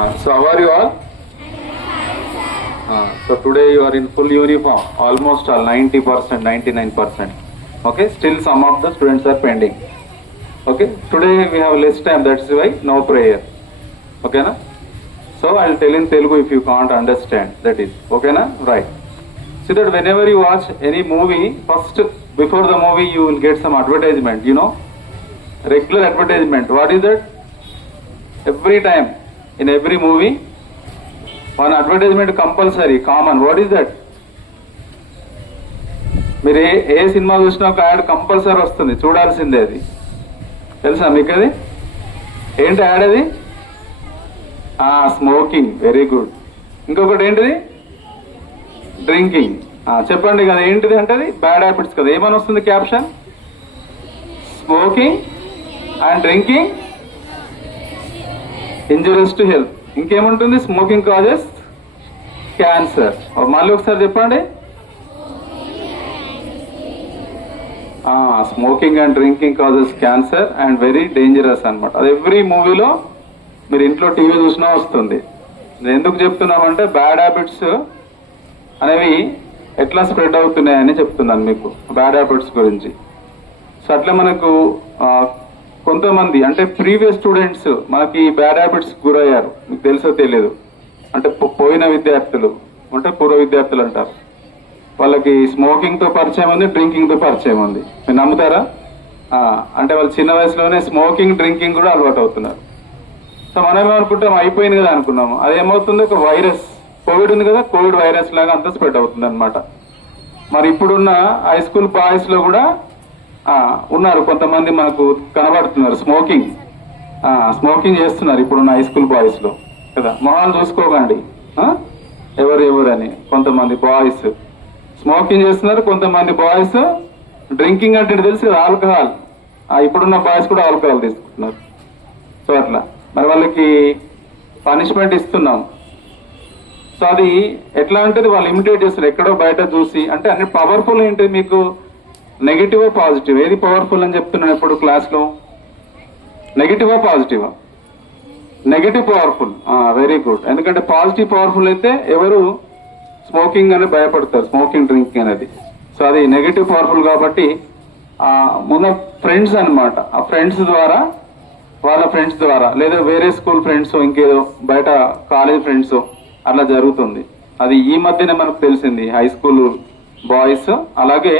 So how are you all? So today you are in full uniform, almost all 90%, 99%. Okay, still some of the students are pending. Okay, today we have less time, that's why no prayer. Okay na? So I'll tell in Telugu if you can't understand, that is. Okay na? Right. See that whenever you watch any movie, first before the movie you will get some advertisement, you know? Regular advertisement. What is that? Every time, in every movie, one advertisement compulsory, common. What is that? మీరు ఏ cinema చూసినా ఒక add compulsory వస్తుంది, చూడాల్సిందే. అది తెలుసా మీకు? అది ఏంటి యాడ్? అది స్మోకింగ్. Very good. ఇంకొకటి ఏంటిది? డ్రింకింగ్. చెప్పండి కదా ఏంటిది అంటే? అది బ్యాడ్ హ్యాబిట్స్ కదా. ఏమని వస్తుంది caption? Smoking and drinking injurious to health. ఇంకేముంటుంది? Smoking causes cancer. మళ్ళీ ఒకసారి చెప్పండి. Smoking and drinking causes cancer and very dangerous అనమాట. అది ఎవ్రీ మూవీలో మీరు ఇంట్లో టీవీ చూసినా వస్తుంది. నేను ఎందుకు చెప్తున్నామంటే బ్యాడ్ హ్యాబిట్స్ అనేవి ఎట్లా స్ప్రెడ్ అవుతున్నాయని చెప్తున్నాను మీకు, బ్యాడ్ హ్యాబిట్స్ గురించి. సో అట్లా మనకు కొంతమంది అంటే ప్రీవియస్ స్టూడెంట్స్ మనకి బ్యాడ్ హ్యాబిట్స్ గురయ్యారు. మీకు తెలుసో తెలియదు. అంటే పోయిన విద్యార్థులు అంటే పూర్వ విద్యార్థులు అంటారు. వాళ్ళకి స్మోకింగ్తో పరిచయం ఉంది, డ్రింకింగ్తో పరిచయం ఉంది. మీరు నమ్ముతారా? అంటే వాళ్ళు చిన్న వయసులోనే స్మోకింగ్, డ్రింకింగ్ కూడా అలవాటు అవుతున్నారు. సో మనం ఏమనుకుంటాం, అయిపోయింది కదా అనుకున్నాము. అదేమవుతుంది, ఒక వైరస్, కోవిడ్ ఉంది కదా, కోవిడ్ వైరస్ లాగా అంతా స్ప్రెడ్ అవుతుంది అనమాట. మరి ఇప్పుడున్న హై స్కూల్ బాయ్స్ లో కూడా ఉన్నారు కొంతమంది మనకు కనబడుతున్నారు స్మోకింగ్ చేస్తున్నారు ఇప్పుడున్న హై స్కూల్ బాయ్స్ లో కదా. మొహాలు చూసుకోకండి ఎవరు అని. కొంతమంది బాయ్స్ స్మోకింగ్ చేస్తున్నారు, కొంతమంది బాయ్స్ డ్రింకింగ్ అంటే తెలిసి ఆల్కహాల్. ఇప్పుడున్న బాయ్స్ కూడా ఆల్కహాల్ తీసుకుంటున్నారు. సో అట్లా మరి వాళ్ళకి పనిష్మెంట్ ఇస్తున్నాం. సో అది ఎట్లా అంటే వాళ్ళు ఇమిటేట్ చేస్తారు ఎక్కడో బయట చూసి. అంటే అన్ని పవర్ఫుల్ ఏంటి మీకు? Negative positive? ఏది పవర్ఫుల్ అని చెప్తున్నాను ఎప్పుడు క్లాస్లో? నెగిటివా పాజిటివా? Negative powerful. Very good. ఎందుకంటే పాజిటివ్ పవర్ఫుల్ అయితే ఎవరు స్మోకింగ్ అనేది భయపడతారు, స్మోకింగ్ డ్రింకింగ్ అనేది. సో అది నెగిటివ్ పవర్ఫుల్ కాబట్టి ముందు ఫ్రెండ్స్ అనమాట. ఆ ఫ్రెండ్స్ ద్వారా, వాళ్ళ ఫ్రెండ్స్ ద్వారా, లేదా వేరే స్కూల్ ఫ్రెండ్స్, ఇంకేదో బయట కాలేజ్ ఫ్రెండ్స్, అట్లా జరుగుతుంది. అది ఈ మధ్యనే మనకు తెలిసింది హై స్కూల్ బాయ్స్. అలాగే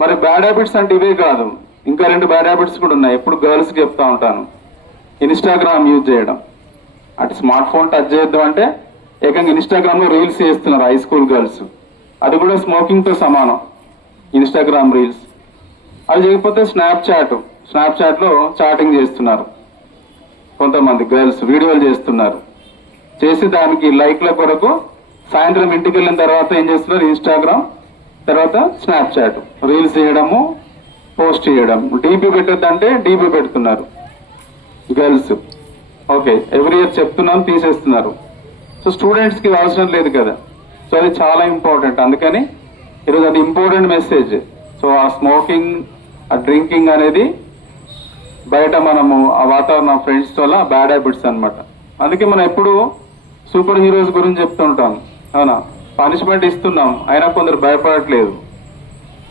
మరి బ్యాడ్ హ్యాబిట్స్ అంటే ఇవే కాదు, ఇంకా 2 బ్యాడ్ హ్యాబిట్స్ కూడా ఉన్నాయి. ఎప్పుడు గర్ల్స్కి చెప్తా ఉంటాను, ఇన్స్టాగ్రామ్ యూజ్ చేయడం. అంటే స్మార్ట్ ఫోన్ టచ్ చేద్దాం అంటే ఏకంగా ఇన్స్టాగ్రామ్లో రీల్స్ చేస్తున్నారు హై స్కూల్ గర్ల్స్. అది కూడా స్మోకింగ్తో సమానం, ఇన్స్టాగ్రామ్ రీల్స్. అది చేయకపోతే స్నాప్చాట్లో చాటింగ్ చేస్తున్నారు కొంతమంది గర్ల్స్, వీడియోలు చేస్తున్నారు. చేసి దానికి లైక్ల కొరకు సాయంత్రం ఇంటికి వెళ్ళిన తర్వాత ఏం చేస్తున్నారు? ఇన్స్టాగ్రామ్, తర్వాత స్నాప్చాట్, రీల్స్ చేయడము, పోస్ట్ చేయడం. డీపీ పెట్టొద్దంటే డీపీ పెడుతున్నారు గర్ల్స్. ఓకే, ఎవ్రీ ఇయర్ చెప్తున్నాం, తీసేస్తున్నారు. సో స్టూడెంట్స్కి అవసరం లేదు కదా. సో అది చాలా ఇంపార్టెంట్. అందుకని ఈరోజు అది ఇంపార్టెంట్ మెసేజ్. సో ఆ స్మోకింగ్, ఆ డ్రింకింగ్ అనేది బయట మనము ఆ వాతావరణం, ఫ్రెండ్స్ వల్ల బ్యాడ్ హ్యాబిట్స్ అనమాట. అందుకే మనం ఎప్పుడు సూపర్ హీరోస్ గురించి చెప్తుంటాం, అవునా? పనిష్మెంట్ ఇస్తున్నాం, అయినా కొందరు భయపడట్లేదు.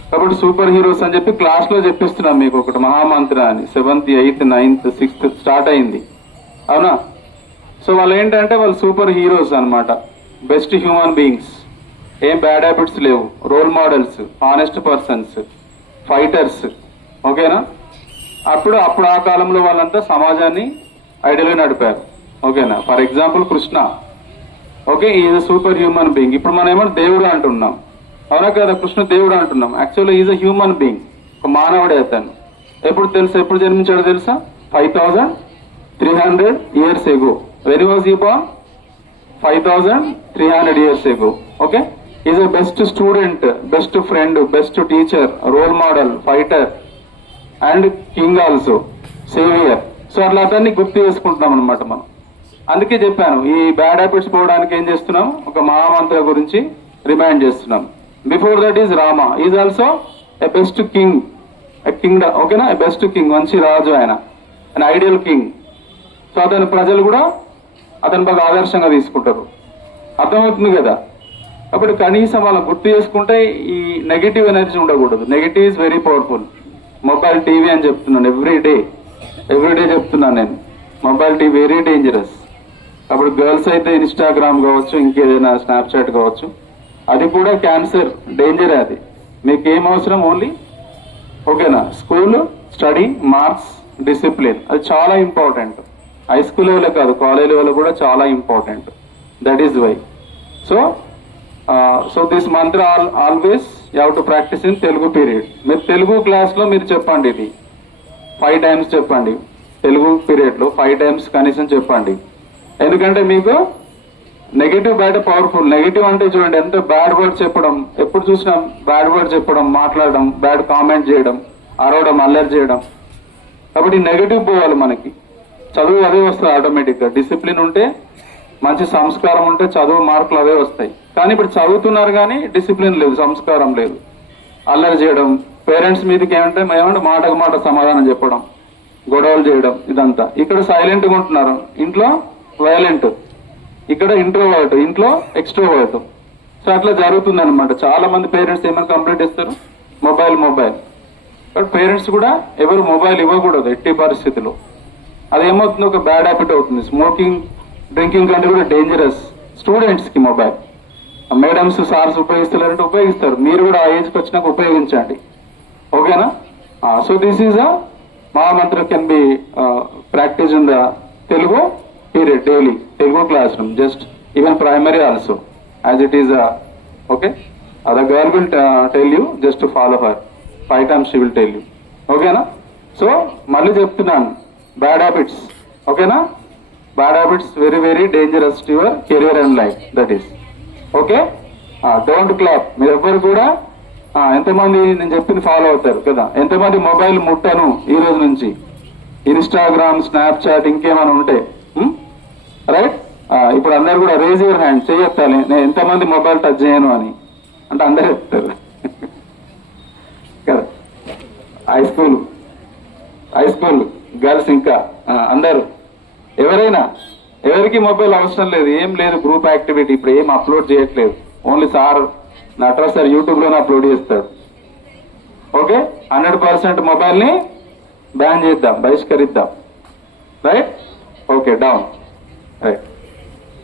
కాబట్టి సూపర్ హీరోస్ అని చెప్పి క్లాస్లో చెప్పిస్తున్నాం మీకు ఒకటి, మహామంత్ర అని. 7th, 8th, 9th, 6th start అయింది, అవునా? సో వాళ్ళు ఏంటంటే వాళ్ళు సూపర్ హీరోస్ అనమాట, బెస్ట్ హ్యూమన్ బీయింగ్స్. ఏం బ్యాడ్ హ్యాబిట్స్ లేవు, role models, honest persons, fighters. ఓకేనా? అప్పుడు ఆ కాలంలో వాళ్ళంతా సమాజాన్ని ఐడియల్గా నడిపారు. ఓకేనా? For example Krishna. Okay, is a super human being. ఇప్పుడు మనం ఏమో దేవుడు అంటున్నాం, అవునా కదా? కృష్ణ దేవుడు అంటున్నాం. Actually is a human being, ఒక మానవుడే అతను. ఎప్పుడు తెలుసా? ఎప్పుడు జన్మించాడో తెలుసా? 5300 years ago. When was he born? 5300 years ago. Okay, he is a best student, best friend, best teacher, role model, fighter and king also, savior. So అట్లా అతన్ని గుర్తు చేసుకుంటున్నాం అనమాట మనం. అందుకే చెప్పాను, ఈ బ్యాడ్ హ్యాబిట్స్ పోవడానికి ఏం చేస్తున్నాం? ఒక మహామంత్ర గురించి రిమైండ్ చేస్తున్నాం. Before that is Rama, is also a best king, a kingdom. ఓకేనా? ఎ బెస్ట్ కింగ్, మంచి రాజు ఆయన, అన్ ఐడియల్ కింగ్. సో అతని ప్రజలు కూడా అతను బాగా ఆదర్శంగా తీసుకుంటారు. అర్థమవుతుంది కదా. కాబట్టి కనీసం వాళ్ళని గుర్తు చేసుకుంటే ఈ నెగిటివ్ ఎనర్జీ ఉండకూడదు. Negative is very powerful. Mobile TV అని చెప్తున్నాను, ఎవ్రీడే చెప్తున్నాను నేను. Mobile TV very dangerous. అప్పుడు గర్ల్స్ అయితే ఇన్స్టాగ్రామ్ కావచ్చు, ఇంకేదైనా స్నాప్చాట్ కావచ్చు, అది కూడా క్యాన్సర్, డేంజర్. అది మీకు ఏం అవసరం? ఓన్లీ ఓకేనా, స్కూల్, స్టడీ, మార్క్స్, డిసిప్లిన్, అది చాలా ఇంపార్టెంట్. హై స్కూల్ లెవెల్ కాదు, కాలేజ్ లెవెల్ కూడా చాలా important. That is why. So this mantra always you have to practice in Telugu period. మీరు తెలుగు క్లాస్లో మీరు చెప్పండి, ఇది 5 times చెప్పండి. తెలుగు పీరియడ్లో 5 times కనీసం చెప్పండి. ఎందుకంటే మీకు నెగిటివ్ బయట పవర్ఫుల్. నెగిటివ్ అంటే చూడండి, ఎంత బ్యాడ్ వర్డ్ చెప్పడం, ఎప్పుడు చూసినా బ్యాడ్ వర్డ్ చెప్పడం, మాట్లాడడం, బ్యాడ్ కామెంట్ చేయడం, అరవడం, అల్లరి చేయడం. కాబట్టి నెగిటివ్ పోవాలి మనకి. చదువు అదే వస్తుంది ఆటోమేటిక్గా. డిసిప్లిన్ ఉంటే, మంచి సంస్కారం ఉంటే చదువు మార్కులు అవే వస్తాయి. కానీ ఇప్పుడు చదువుతున్నారు కానీ డిసిప్లిన్ లేదు, సంస్కారం లేదు, అల్లరి చేయడం, పేరెంట్స్ మీదకి ఏమంటే మాటకు మాట సమాధానం చెప్పడం, గొడవలు చేయడం, ఇదంతా. ఇక్కడ సైలెంట్గా ఉంటున్నారు, ఇంట్లో వైలెంట్, ఇక్కడ ఇంట్రోవర్ట్, ఇంట్లో ఎక్స్ట్రోవర్ట్. సో అట్లా జరుగుతుంది అనమాట. చాలా మంది పేరెంట్స్ ఏమైనా కంప్లైంట్ ఇస్తారు, మొబైల్. బట్ పేరెంట్స్ కూడా ఎవరు మొబైల్ ఇవ్వకూడదు ఎట్టి పరిస్థితిలో. అదేమవుతుంది, ఒక బ్యాడ్ హ్యాబిట్ అవుతుంది. స్మోకింగ్, డ్రింకింగ్ కంటే కూడా డేంజరస్ స్టూడెంట్స్కి మొబైల్. మేడమ్స్, సార్స్ ఉపయోగిస్తారంటే ఉపయోగిస్తారు, మీరు కూడా ఆ ఏజ్కి వచ్చినాక ఉపయోగించండి. ఓకేనా? So this is mahamantra can be practice in the Telugu period daily, Telugu class room, just even primary also as it is. Okay, the girl will tell you, just follow her 5 times she will tell you. ఓకేనా? So మళ్ళీ చెప్తున్నాను, bad habits. ఓకేనా? Bad habits very very dangerous to your career and life. That is okay. Don't clap. మీరు ఎవ్వరు కూడా ఎంతమంది నేను చెప్పింది ఫాలో అవుతారు కదా? ఎంతమంది మొబైల్ ముట్టను ఈ రోజు నుంచి? ఇన్స్టాగ్రామ్, స్నాప్చాట్, ఇంకేమైనా ఉంటే రైట్. ఇప్పుడు అందరు కూడా రేజ్ యువర్ హ్యాండ్, చేయొత్తాలి, నేను ఎంతమంది మొబైల్ టచ్ చేయను అని అంటే అందరూ చెప్తారు కదా. హై స్కూల్ గర్ల్స్ ఇంకా అందరూ, ఎవరైనా, ఎవరికి మొబైల్ అవసరం లేదు, ఏం లేదు. గ్రూప్ యాక్టివిటీ ఇప్పుడు ఏం అప్లోడ్ చేయట్లేదు. ఓన్లీ సార్ నటరాజ్ సార్ యూట్యూబ్లోనే అప్లోడ్ చేస్తాడు. ఓకే, 100% మొబైల్ని బ్యాన్ చేద్దాం, బహిష్కరిద్దాం. Right? Okay, down. Right.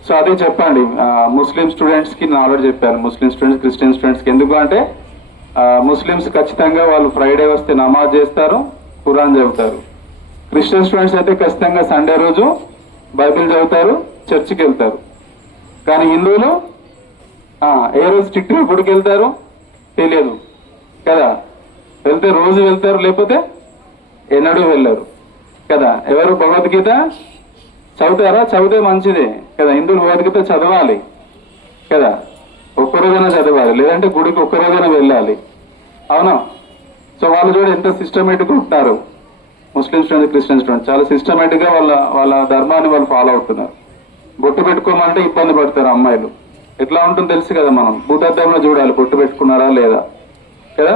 So అదే చెప్పండి ముస్లిం స్టూడెంట్స్కి. నేను ఆల్రెడీ చెప్పాను, ముస్లిం స్టూడెంట్స్, క్రిస్టియన్ స్టూడెంట్స్కి. ఎందుకు అంటే ముస్లిమ్స్ ఖచ్చితంగా వాళ్ళు ఫ్రైడే వస్తే నమాజ్ చేస్తారు, ఖురాన్ చదువుతారు. క్రిస్టియన్ స్టూడెంట్స్ అయితే ఖచ్చితంగా సండే రోజు బైబిల్ చదువుతారు, చర్చికి వెళ్తారు. కానీ హిందువులు ఏ రోజు చిట్టు గుడికి వెళ్తారు తెలియదు కదా. వెళ్తే రోజు వెళ్తారు, లేకపోతే ఎన్నడూ వెళ్ళరు కదా. ఎవరు భగవద్గీత చదువుతారా? చదివితే మంచిదే కదా. హిందువులు భగవద్గీత చదవాలి కదా, ఒక్కరోజైనా చదవాలి, లేదంటే గుడికి ఒక్కరోజైనా వెళ్ళాలి. అవునా? సో వాళ్ళు చూడ ఎంత సిస్టమేటిక్గా ఉంటున్నారు. ముస్లిం స్టూడెంట్స్, క్రిస్టియన్ స్టూడెంట్స్ చాలా సిస్టమేటిక్గా వాళ్ళ ధర్మాన్ని వాళ్ళు ఫాలో అవుతున్నారు. బొట్టు పెట్టుకోమంటే ఇబ్బంది పడతారు అమ్మాయిలు. ఎట్లా ఉంటుందో తెలుసు కదా, మనం భూతద్దంలో చూడాలి బొట్టు పెట్టుకున్నారా లేదా కదా.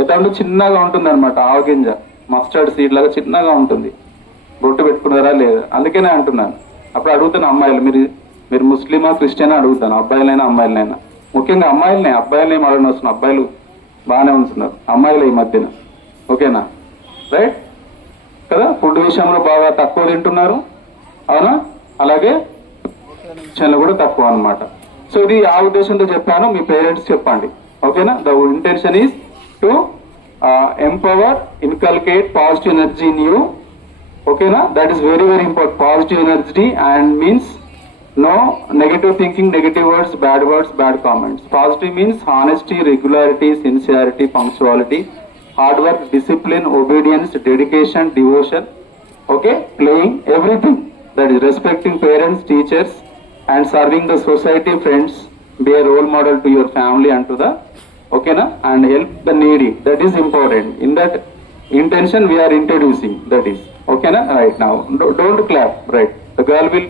ఎట్లా ఉంటే చిన్నగా ఉంటుంది అనమాట, ఆవగింజ, మస్టర్డ్ సీడ్ లాగా చిన్నగా ఉంటుంది. బొట్టు పెట్టుకున్నారా లేదా, అందుకనే అంటున్నాను. అప్పుడు అడుగుతాను అమ్మాయిలు, మీరు ముస్లిమా, క్రిస్టియనా అడుగుతాను, అబ్బాయిలైనా అమ్మాయిలైనా. ముఖ్యంగా అమ్మాయిలనే, అబ్బాయిలు ఏం అడగని వస్తున్నాను. అబ్బాయిలు బాగానే ఉంటున్నారు, అమ్మాయిలు ఈ మధ్యన. ఓకేనా? రైట్ కదా. ఫుడ్ విషయంలో బాగా తక్కువ తింటున్నారు, అవునా? అలాగే విషయంలో కూడా తక్కువ అనమాట. సో ఇది ఆ ఉద్దేశంతో చెప్పాను. మీ పేరెంట్స్ చెప్పండి. ఓకేనా? The intention is to empower, inculcate positive energy in you. ఓకేనా? That is very very important. Positive energy and means no negative thinking, negative words, bad comments. Positive means honesty, regularity, sincerity, punctuality, hard work, discipline, obedience, dedication, devotion. Okay, playing, everything. That is respecting parents, teachers, and serving the society, friends. Be a role model to your family and to the, okay na, and help the needy. That is important. In that intention we are introducing. That is okay na. Right now, don't clap. Right, the girl will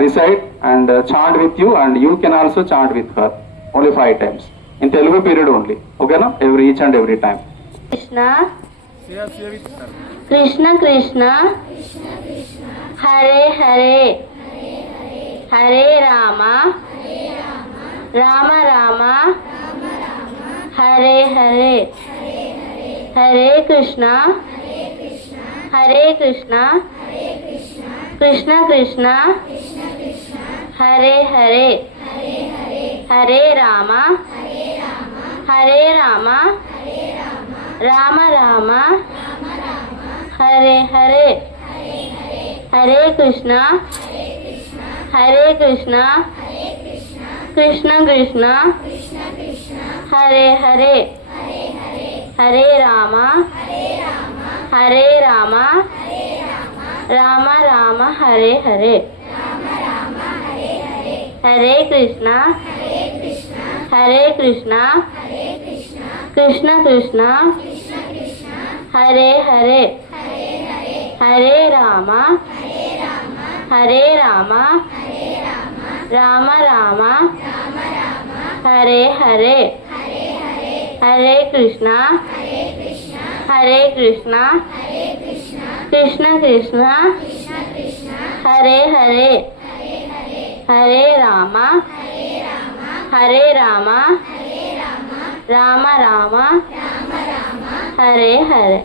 recite and chant with you, and you can also chant with her. Only 5 times in Telugu period only. Okay na, each and every time. Krishna Krishna Krishna Hare Hare Hare Rama Rama Rama Hare Hare Hare Krishna Hare Krishna Krishna Krishna Hare Hare Hare Rama Hare Rama Rama Rama Hare Hare Hare Krishna Hare Krishna Krishna Krishna Hare Hare Hare Rama Hare Rama Rama Rama Hare Hare Hare Krishna Hare Krishna Krishna Krishna Hare Hare Hare Rama Hare Rama Rama Rama Hare Hare Hare Krishna Hare Krishna Krishna Krishna Hare Hare Hare Rama Hare Rama Rama Rama Hare Hare